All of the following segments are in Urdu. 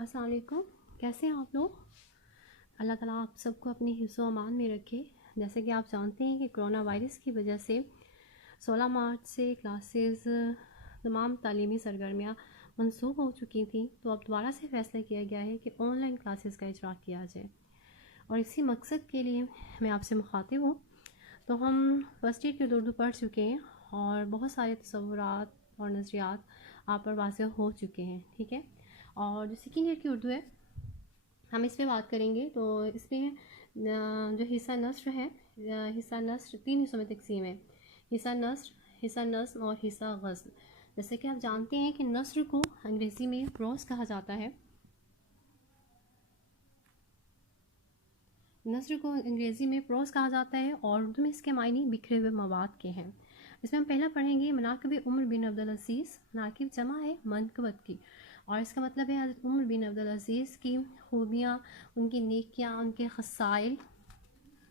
السلام علیکم، کیسے ہیں آپ لوگ؟ اللہ تعالیٰ آپ سب کو اپنی حفظ و امان میں رکھے۔ جیسے کہ آپ جانتے ہیں کہ کرونا وائرس کی وجہ سے 16 مارچ سے کلاسز تمام تعلیمی سرگرمیاں منسوخ ہو چکی تھیں، تو اب دوبارہ سے فیصلہ کیا گیا ہے کہ آن لائن کلاسز کا اجرا کیا جائے، اور اسی مقصد کے لیے میں آپ سے مخاطب ہوں۔ تو ہم فرسٹ ایئر کی اردو پڑھ چکے ہیں اور بہت سارے تصورات اور نظریات آپ پر واضح ہو چکے ہیں، ٹھیک ہے۔ اور جو سیکنڈ ایئر کی اردو ہے ہم اس پہ بات کریں گے۔ تو اس میں جو حصہ نثر ہے، حصہ نثر 3 حصوں میں تقسیم ہے: حصہ نثر، حصہ نظم اور حصہ غزل۔ جیسے کہ آپ جانتے ہیں کہ نثر کو انگریزی میں پروز کہا جاتا ہے، نثر کو انگریزی میں پروز کہا جاتا ہے اور اردو میں اس کے معنی بکھرے ہوئے مواد کے ہیں۔ اس میں ہم پہلا پڑھیں گے مناقب عمر بن عبدالعزیز۔ مناقب جمع ہے منقبت کی، اور اس کا مطلب ہے حضرت عمر بن عبدالعزیز کی خوبیاں، ان کی نیکیاں، ان کے خصائل،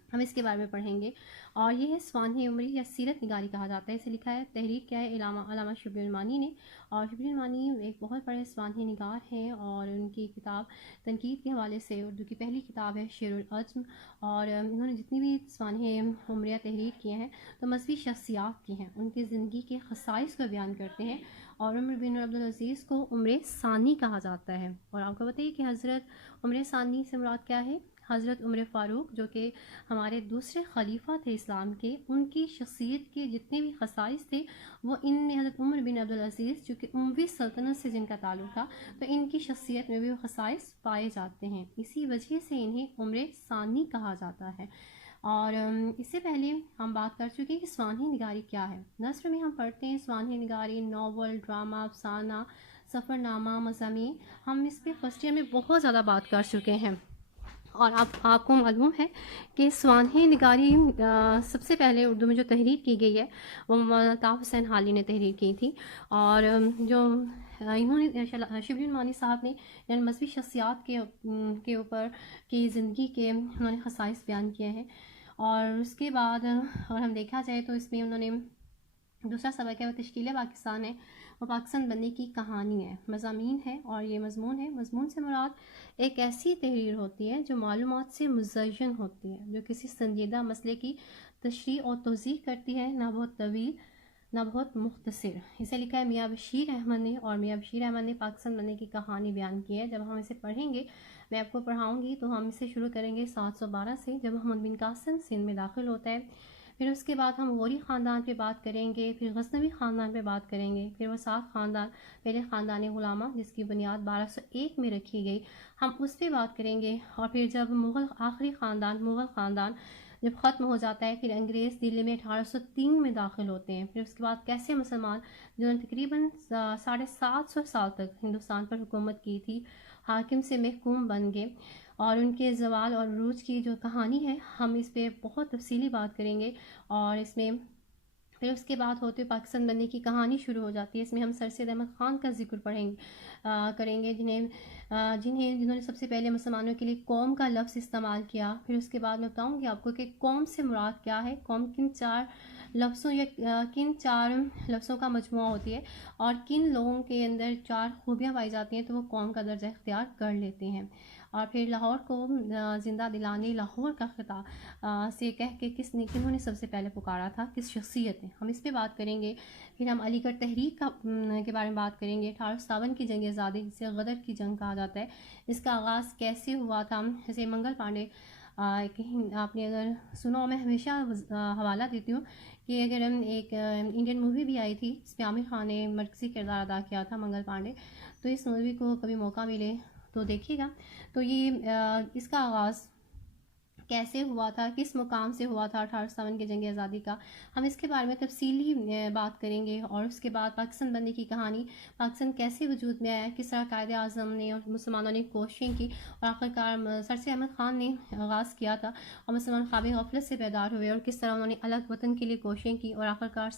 ہم اس کے بارے میں پڑھیں گے۔ اور یہ ہے سوانح عمری یا سیرت نگاری کہا جاتا ہے۔ اسے لکھا ہے، تحریر کیا ہے علامہ شبلی المانی نے، اور شبلی المانی ایک بہت بڑے سوانح نگار ہیں، اور ان کی کتاب تنقید کے حوالے سے اردو کی پہلی کتاب ہے شعر العجم، اور انہوں نے جتنی بھی سوانح عمریہ تحریر کیے ہیں تو مذہبی شخصیات کی ہیں، ان کی زندگی کے خصائص کو بیان کرتے ہیں، اور عمر بن عبدالعزیز کو عمر ثانی کہا جاتا ہے۔ اور آپ کو بتائیے کہ حضرت عمر ثانی سے مراد کیا ہے؟ حضرت عمر فاروق، جو کہ ہمارے دوسرے خلیفہ تھے اسلام کے، ان کی شخصیت کے جتنے بھی خصائص تھے وہ ان میں حضرت عمر بن عبدالعزیز، جو کہ اموی سلطنت سے جن کا تعلق تھا، تو ان کی شخصیت میں بھی وہ خصائص پائے جاتے ہیں، اسی وجہ سے انہیں عمر ثانی کہا جاتا ہے۔ اور اس سے پہلے ہم بات کر چکے ہیں کہ سوانح نگاری کیا ہے۔ نثر میں ہم پڑھتے ہیں سوانح نگاری، ناول، ڈرامہ، افسانہ، سفر نامہ، مضامین۔ ہم اس پہ فرسٹ ایئر میں بہت زیادہ بات کر چکے ہیں، اور آپ کو معلوم ہے کہ سوانح نگاری سب سے پہلے اردو میں جو تحریر کی گئی ہے وہ طاف حسین حالی نے تحریر کی تھی، اور جو انہوں نے شبلی المانی صاحب نے یعنی مذہبی شخصیات کے اوپر کی زندگی کے انہوں نے خصائص بیان کیے ہیں۔ اور اس کے بعد اگر ہم دیکھا جائے تو اس میں انہوں نے دوسرا سبق ہے وہ تشکیل پاکستان ہے، وہ پاکستان بننے کی کہانی ہے، مضامین ہے، اور یہ مضمون ہے۔ مضمون سے مراد ایک ایسی تحریر ہوتی ہے جو معلومات سے مزین ہوتی ہے، جو کسی سنجیدہ مسئلے کی تشریح اور توضیح کرتی ہے، نہ بہت طویل نہ بہت مختصر۔ اسے لکھا ہے میاں بشیر احمد نے، اور میاں بشیر احمد نے پاکستان بننے کی کہانی بیان کی ہے۔ جب ہم اسے پڑھیں گے، میں آپ کو پڑھاؤں گی، تو ہم اسے شروع کریں گے 712 سے، جب محمد بن قاسم سندھ میں داخل ہوتا ہے۔ پھر اس کے بعد ہم غوری خاندان پہ بات کریں گے، پھر غزنوی خاندان پہ بات کریں گے، پھر وہ 7 خاندان، پہلے خاندان غلامہ جس کی بنیاد 1201 میں رکھی گئی، ہم اس پہ بات کریں گے۔ اور پھر جب آخری خاندان مغل خاندان جب ختم ہو جاتا ہے، پھر انگریز دلی میں 1803 میں داخل ہوتے ہیں۔ پھر اس کے بعد کیسے مسلمان جنہوں نے تقریباً 750 سال تک ہندوستان پر حکومت کی تھی، حاکم سے محکوم بن گئے، اور ان کے زوال اور عروج کی جو کہانی ہے ہم اس پہ بہت تفصیلی بات کریں گے۔ اور اس میں پھر اس کے بعد ہوتے پاکستان بننے کی کہانی شروع ہو جاتی ہے۔ اس میں ہم سر سید احمد خان کا ذکر کریں گے، جنہوں نے سب سے پہلے مسلمانوں کے لیے قوم کا لفظ استعمال کیا۔ پھر اس کے بعد میں بتاؤں گی آپ کو کہ قوم سے مراد کیا ہے، قوم کن 4 لفظوں یا کن 4 لفظوں کا مجموعہ ہوتی ہے، اور کن لوگوں کے اندر 4 خوبیاں پائی جاتی ہیں تو وہ قوم کا درجہ اختیار کر لیتے ہیں۔ اور پھر لاہور کو زندہ دلانے لاہور کا خطاب سے کہہ کے کنہوں نے سب سے پہلے پکارا تھا، کس شخصیت نے، ہم اس پہ بات کریں گے۔ پھر ہم علی گڑھ تحریک کے بارے میں بات کریں گے، 1857 کی جنگ آزادی جسے غدر کی جنگ کہا جاتا ہے، اس کا آغاز کیسے ہوا تھا۔ جیسے منگل پانڈے، آپ نے اگر سنا ہو، میں ہمیشہ حوالہ دیتی ہوں کہ اگر ایک انڈین مووی بھی آئی تھی اس میں عامر خان نے مرکزی کردار ادا کیا تھا، منگل پانڈے، تو اس مووی کو کبھی موقع ملے تو دیکھیے گا۔ تو یہ اس کا آغاز کیسے ہوا تھا، کس مقام سے ہوا تھا 1857 کی جنگ آزادی کا، ہم اس کے بارے میں تفصیلی بات کریں گے۔ اور اس کے بعد پاکستان بننے کی کہانی، پاکستان کیسے وجود میں آیا، کس طرح قائد اعظم نے اور مسلمانوں نے کوششیں کی، اور آخرکار سر سید احمد خان نے آغاز کیا تھا، اور مسلمان خواب غفلت سے بیدار ہوئے، اور کس طرح انہوں نے الگ وطن کے لیے کوششیں کی، اور آخرکار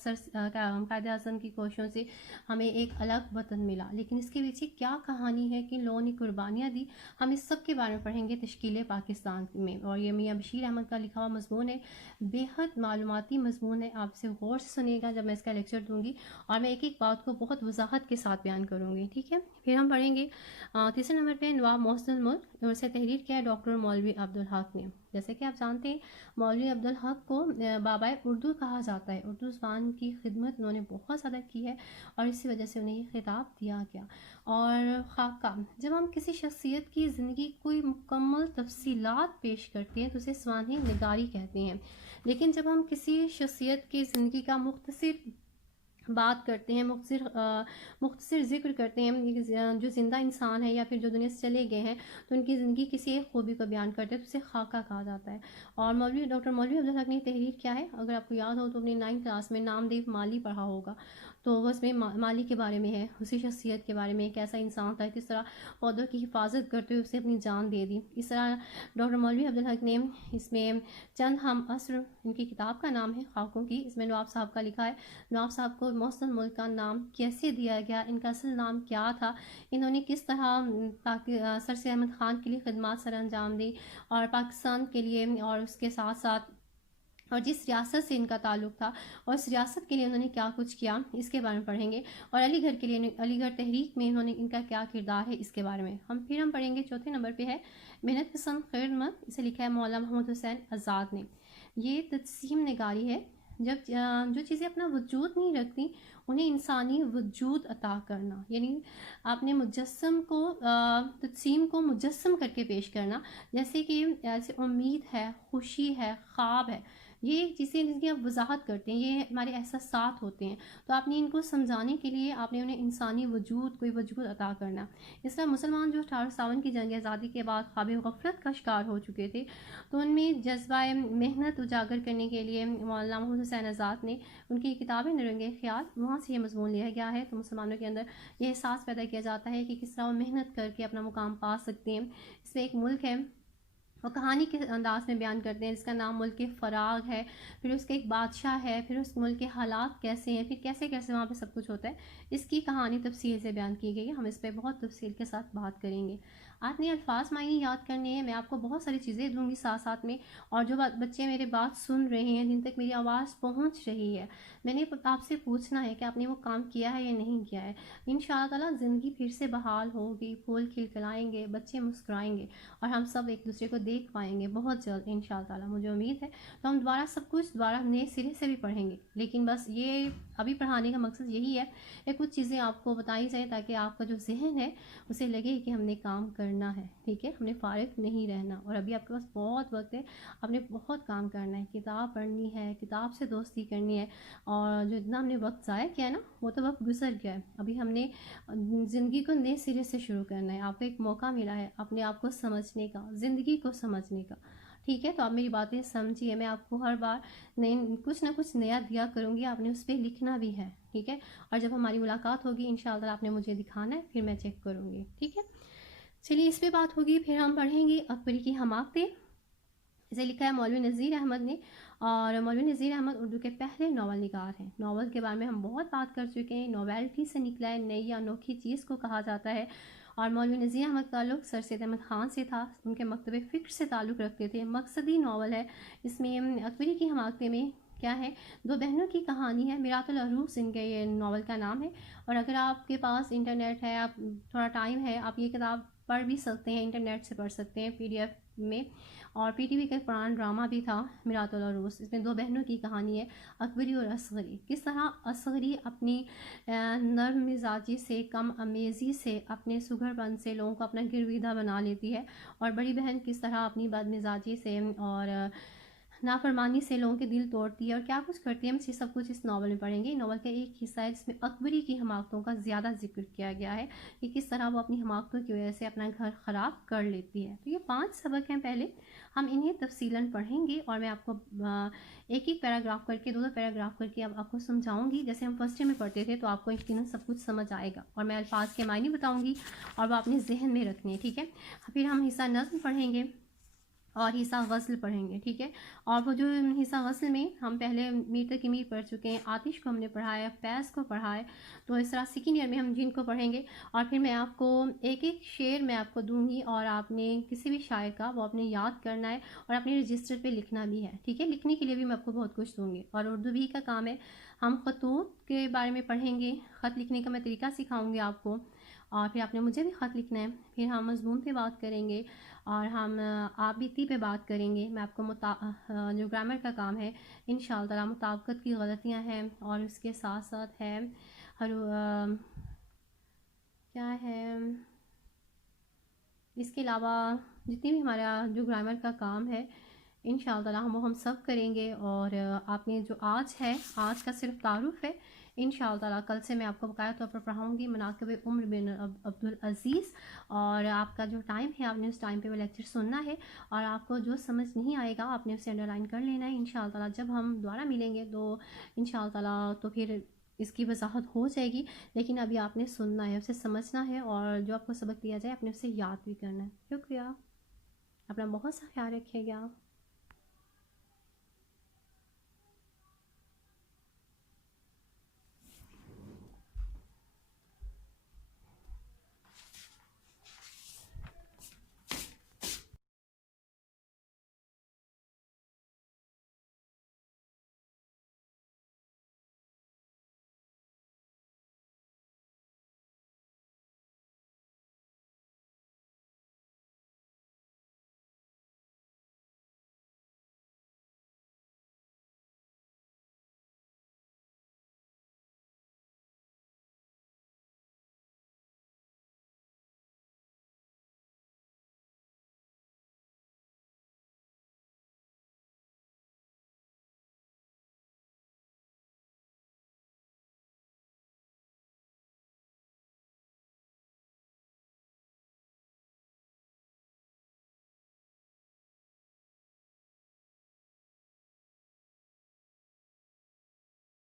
قائد اعظم کی کوششوں سے ہمیں ایک الگ وطن ملا۔ لیکن اس کے پیچھے کیا کہانی ہے، کن لوگوں نے قربانیاں دی، ہم اس سب کے بارے میں پڑھیں گے تشکیل پاکستان میں۔ اور یہ میاں بشیر احمد کا لکھا ہوا مضمون ہے، بیحد معلوماتی مضمون ہے، آپ سے غور سے سنیے گا جب میں اس کا لیکچر دوں گی، اور میں ایک ایک بات کو بہت وضاحت کے ساتھ بیان کروں گی، ٹھیک ہے۔ پھر ہم پڑھیں گے تیسرے نمبر پہ نواب محسن الملک، اور اسے تحریر کیا ہے ڈاکٹر مولوی عبدالحق نے۔ جیسے کہ آپ جانتے ہیں مولوی عبدالحق کو بابائے اردو کہا جاتا ہے، اردو زبان کی خدمت انہوں نے بہت زیادہ کی ہے، اور اسی وجہ سے انہیں یہ خطاب دیا گیا۔ اور خاکہ، جب ہم کسی شخصیت کی زندگی کوئی مکمل تفصیلات پیش کرتے ہیں تو اسے سوانح نگاری کہتے ہیں، لیکن جب ہم کسی شخصیت کی زندگی کا مختصر بات کرتے ہیں، مختصر ذکر کرتے ہیں، جو زندہ انسان ہے یا پھر جو دنیا سے چلے گئے ہیں تو ان کی زندگی کسی ایک خوبی کو بیان کرتے ہیں تو اسے خاکہ کہا جاتا ہے۔ اور ڈاکٹر مولوی عبدالحق نے تحریر کیا ہے، اگر آپ کو یاد ہو تو اپنی 9 کلاس میں نامدیو مالی پڑھا ہوگا، تو وہ اس میں مالی کے بارے میں ہے، اسی شخصیت کے بارے میں، ایک ایسا انسان تھا کس طرح پودوں کی حفاظت کرتے ہوئے اسے اپنی جان دے دی۔ اس طرح ڈاکٹر مولوی عبدالحق نے اس میں چند ہم عصر، ان کی کتاب کا نام ہے خاکوں کی، اس میں نواب صاحب کا لکھا ہے نواب صاحب کو محسن ملک کا نام کیسے دیا گیا، ان کا اصل نام کیا تھا، انہوں نے کس طرح سر سید احمد خان کے لیے خدمات سر انجام دی، اور پاکستان کے لیے اور اس کے ساتھ ساتھ اور جس ریاست سے ان کا تعلق تھا اور اس ریاست کے لیے انہوں نے کیا کچھ کیا، اس کے بارے میں پڑھیں گے۔ اور علی گڑھ کے لیے، علی گڑھ تحریک میں انہوں نے ان کا کیا کردار ہے، اس کے بارے میں پھر ہم پڑھیں گے۔ چوتھے نمبر پہ ہے محنت پسند خیرمند، اسے لکھا ہے مولانا محمد حسین آزاد نے۔ یہ تجسیم نگاری ہے، جو چیزیں اپنا وجود نہیں رکھتی انہیں انسانی وجود عطا کرنا، یعنی آپ نے مجسم کو تجسیم کو مجسم کر کے پیش کرنا، جیسے کہ ایسے امید ہے، خوشی ہے، خواب ہے، یہ چیزیں جن کی آپ وضاحت کرتے ہیں، یہ ہمارے احساسات ہوتے ہیں، تو آپ نے ان کو سمجھانے کے لیے آپ نے انہیں انسانی وجود، کوئی وجود عطا کرنا۔ اس طرح مسلمان جو 1857 کی جنگ آزادی کے بعد خواب غفلت کا شکار ہو چکے تھے، تو ان میں جذبہ محنت اجاگر کرنے کے لیے مولانا محمد حسین آزاد نے ان کی کتابیں نرنگ خیال، وہاں سے یہ مضمون لیا گیا ہے، تو مسلمانوں کے اندر یہ احساس پیدا کیا جاتا ہے کہ کس طرح وہ محنت کر کے اپنا مقام پا سکتے ہیں۔ اس میں ایک ملک ہے، وہ کہانی کے انداز میں بیان کرتے ہیں، جس کا نام ملک فراغ ہے، پھر اس کے ایک بادشاہ ہے، پھر اس ملک کے حالات کیسے ہیں، پھر کیسے کیسے وہاں پہ سب کچھ ہوتا ہے، اس کی کہانی تفصیل سے بیان کی گئی ہے، ہم اس پہ بہت تفصیل کے ساتھ بات کریں گے۔ آپ نے الفاظ معنی یاد کرنے ہیں، میں آپ کو بہت ساری چیزیں دوں گی ساتھ ساتھ میں، اور جو بچے میرے بات سن رہے ہیں، جن تک میری آواز پہنچ رہی ہے، میں نے آپ سے پوچھنا ہے کہ آپ نے وہ کام کیا ہے یا نہیں کیا ہے۔ انشاءاللہ تعالیٰ زندگی پھر سے بحال ہوگی، پھول کھلکھلائیں گے، بچے مسکرائیں گے، اور ہم سب ایک دوسرے کو دیکھ پائیں گے بہت جلد انشاءاللہ تعالیٰ، مجھے امید ہے۔ تو ہم دوبارہ سب کچھ دوبارہ نئے سرے سے بھی پڑھیں گے، لیکن بس یہ ابھی پڑھانے کا مقصد یہی ہے کہ کچھ چیزیں آپ کو بتائی جائیں تاکہ آپ کا جو ذہن ہے اسے لگے کہ ہم نے کام کرنا ہے، ٹھیک ہے، ہم نے فارغ نہیں رہنا، اور ابھی آپ کے پاس بہت وقت ہے، آپ نے بہت کام کرنا ہے، کتاب پڑھنی ہے، کتاب سے دوستی کرنی ہے، اور جو اتنا ہم نے وقت ضائع کیا ہے نا، وہ تو وقت گزر گیا ہے، ابھی ہم نے زندگی کو نئے سرے سے شروع کرنا ہے، آپ کو ایک موقع ملا ہے اپنے آپ کو سمجھنے کا، زندگی کو سمجھنے کا، ٹھیک ہے۔ تو آپ میری باتیں سمجھیے، میں آپ کو ہر بار کچھ نہ کچھ نیا دیا کروں گی، آپ نے اس پہ لکھنا بھی ہے، ٹھیک ہے، اور جب ہماری ملاقات ہوگی انشاءاللہ آپ نے مجھے دکھانا ہے، پھر میں چیک کروں گی، ٹھیک ہے۔ چلیے اس پہ بات ہوگی، پھر ہم پڑھیں گے اکبری کی حماقتیں، اسے لکھا ہے مولوی نذیر احمد نے، اور مولوی نذیر احمد اردو کے پہلے ناول نگار ہیں۔ ناول کے بارے میں ہم بہت بات کر چکے ہیں، نویلٹی سے نکلا ہے، نئی یا انوکھی چیز کو کہا جاتا ہے، اور مولوی نذیر احمد کا تعلق سر سید احمد خان سے تھا، ان کے مکتب فکر سے تعلق رکھتے تھے، مقصدی ناول ہے۔ اس میں اکبری کی حماقتیں میں کیا ہے، دو بہنوں کی کہانی ہے، میرات العروس ان کے یہ ناول کا نام ہے، اور اگر آپ کے پاس انٹرنیٹ ہے، آپ تھوڑا ٹائم ہے، آپ یہ کتاب پڑھ بھی سکتے ہیں، انٹرنیٹ سے پڑھ سکتے ہیں PDF میں، اور پی ٹی وی کا ایک پرانا ڈرامہ بھی تھا میرات العروس، اس میں دو بہنوں کی کہانی ہے، اکبری اور اصغری، کس طرح اصغری اپنی نرم مزاجی سے، کم امیزی سے، اپنے سگھر پن سے لوگوں کو اپنا گرویدہ بنا لیتی ہے، اور بڑی بہن کس طرح اپنی بد مزاجی سے اور نافرمانی سے لوگوں کے دل توڑتی ہے اور کیا کچھ کرتی ہے، ہم یہ سب کچھ اس ناول میں پڑھیں گے۔ ناول کا ایک حصہ ہے جس میں اکبری کی حماقتوں کا زیادہ ذکر کیا گیا ہے کہ کس طرح وہ اپنی حماقتوں کی وجہ سے اپنا گھر خراب کر لیتی ہے۔ تو یہ 5 سبق ہیں، پہلے ہم انہیں تفصیلاً پڑھیں گے، اور میں آپ کو ایک ایک پیراگراف کر کے، 2 پیراگراف کر کے اب آپ کو سمجھاؤں گی، جیسے ہم فرسٹ میں پڑھتے تھے، تو آپ کو یقیناً سب کچھ سمجھ آئے گا، اور میں الفاظ کے معنی بتاؤں گی اور وہ اپنے ذہن میں رکھنے ہیں، ٹھیک ہے۔ پھر ہم حصہ نظم پڑھیں گے، اور حصہ غزل پڑھیں گے، ٹھیک ہے. اور وہ جو حصہ غزل میں ہم پہلے میر تقی میر پڑھ چکے ہیں، آتش کو ہم نے پڑھا ہے، فیض کو پڑھا ہے، تو اس طرح سیکنڈ ایئر میں ہم جن کو پڑھیں گے. اور پھر میں آپ کو ایک ایک شعر میں آپ کو دوں گی، اور آپ نے کسی بھی شاعر کا وہ اپنے یاد کرنا ہے اور اپنے رجسٹر پہ لکھنا بھی ہے، ٹھیک ہے. لکھنے کے لیے بھی میں آپ کو بہت کچھ دوں گی. اور اردو بھی کا کام ہے، ہم خطوط کے بارے میں پڑھیں گے، خط لکھنے کا میں طریقہ سکھاؤں گی آپ کو. اور پھر آپ نے مجھے بھی خط لکھنا ہے. پھر ہم مضمون پہ بات کریں گے، اور ہم آبیتی پہ بات کریں گے. میں آپ کو جو گرامر کا کام ہے انشاءاللہ تعالی، مطابقت کی غلطیاں ہیں، اور اس کے ساتھ ساتھ ہے کیا ہے، اس کے علاوہ جتنی بھی ہمارا جو گرامر کا کام ہے انشاءاللہ تعالی ہم سب کریں گے. اور آپ نے جو آج ہے، آج کا صرف تعارف ہے. انشاءاللہ تعالی کل سے میں آپ کو باقاعدہ طور پر پڑھاؤں گی مناقب عمر بن عبدالعزیز. اور آپ کا جو ٹائم ہے، آپ نے اس ٹائم پہ وہ لیکچر سننا ہے، اور آپ کو جو سمجھ نہیں آئے گا آپ نے اسے انڈر لائن کر لینا ہے. انشاءاللہ تعالی جب ہم دوبارہ ملیں گے تو انشاءاللہ تعالی تو پھر اس کی وضاحت ہو جائے گی. لیکن ابھی آپ نے سننا ہے، اسے سمجھنا ہے، اور جو آپ کو سبق دیا جائے آپ نے اسے یاد بھی کرنا ہے. شکریہ. اپنا بہت سا خیال رکھیے گا.